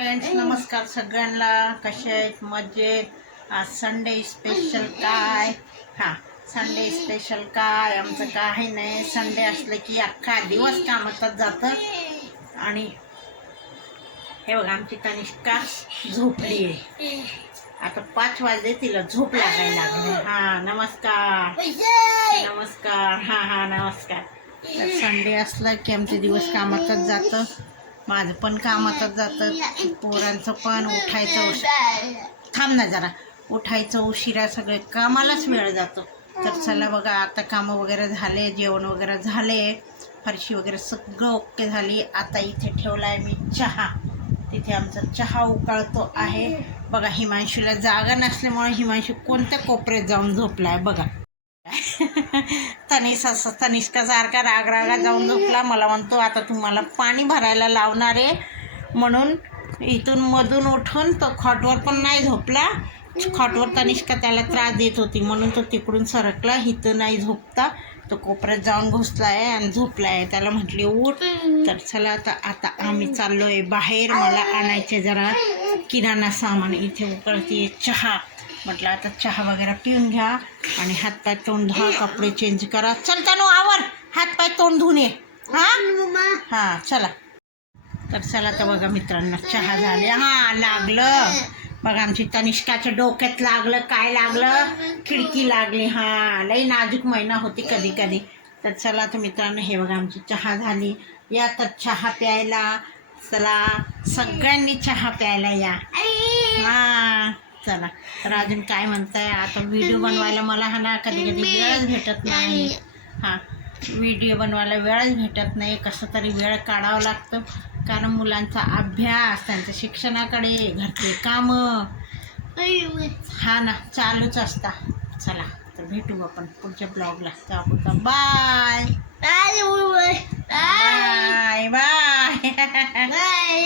Friends नमस्कार सगळ्यांना. कसे आहेत? मजेत. आज संडे स्पेशल काय? हां संडे स्पेशल काय? आमचं काही नाही. संडे असलं की अख्खा दिवस कामातच जातं. आणि हे बघा आमची तनिष्का झोपली आहे. आता पाच वाजले तिला झोप लागायला लागली. हां नमस्कार. नमस्कार. हां हां नमस्कार. तर संडे असलं की आमचे दिवस कामातच जातं. माझं पण कामातच जातं. पोरांचं पण उठायचं उश थांब ना जरा. उठायचं उशिरा सगळे कामालाच वेळ जातो. तर चला बघा आता कामं वगैरे झाले जेवण वगैरे झाले फरशी वगैरे सगळं ओके झाली. आता इथे ठेवला आहे मी चहा. तिथे आमचा चहा उकळतो आहे. बघा हिमांशूला जागा नसल्यामुळे हिमांशू कोणत्या कोपऱ्यात जाऊन झोपला आहे बघा. तनिष असं तनिष्का सारखा राग रागा जाऊन झोपला. मला म्हणतो आता तुम्हाला पाणी भरायला लावणार आहे. म्हणून इथून मधून उठून तो खॉटवर पण नाही झोपला. खॉटवर तनिष्का त्याला त्रास देत होती. म्हणून तो तिकडून सरकला. इथं नाही झोपता. तो कोपऱ्यात जाऊन घुसला आहे आणि झोपला आहे त्याला म्हटले उठ. तर चला आता आता आम्ही चाललो आहे बाहेर. मला आणायचे जरा किराणा सामान. इथे उकळते चहा. म्हटलं आता चहा वगैरे पिऊन घ्या आणि हातपाय तोंड धुवा कपडे चेंज करा. चल त्यानो आवर. हातपाय तोंड धुवून ये. हां? हां चला. तर चला तर बघा मित्रांनो चहा झाले. हां लागलं. बघा आमची तनिष्काच्या डोक्यात लागलं. काय लागलं? खिडकी लागली. हां लई नाजूक महिना होती कधी कधी. तर चला तर मित्रांनो हे बघा आमची चहा झाली. या तर चहा प्यायला. चला सगळ्यांनी चहा प्यायला या. हां. चला. तर अजून काय म्हणताय? आता व्हिडिओ बनवायला मला हा ना कधी कधी वेळच भेटत नाही. हां. व्हिडिओ बनवायला वेळच भेटत नाही. कसं तरी वेळ काढावं लागतं. कारण मुलांचा अभ्यास त्यांच्या शिक्षणाकडे घरचे कामं. हा ना चालूच असता. चला तर भेटू आपण पुढच्या ब्लॉगला. तर बाय बाय बाय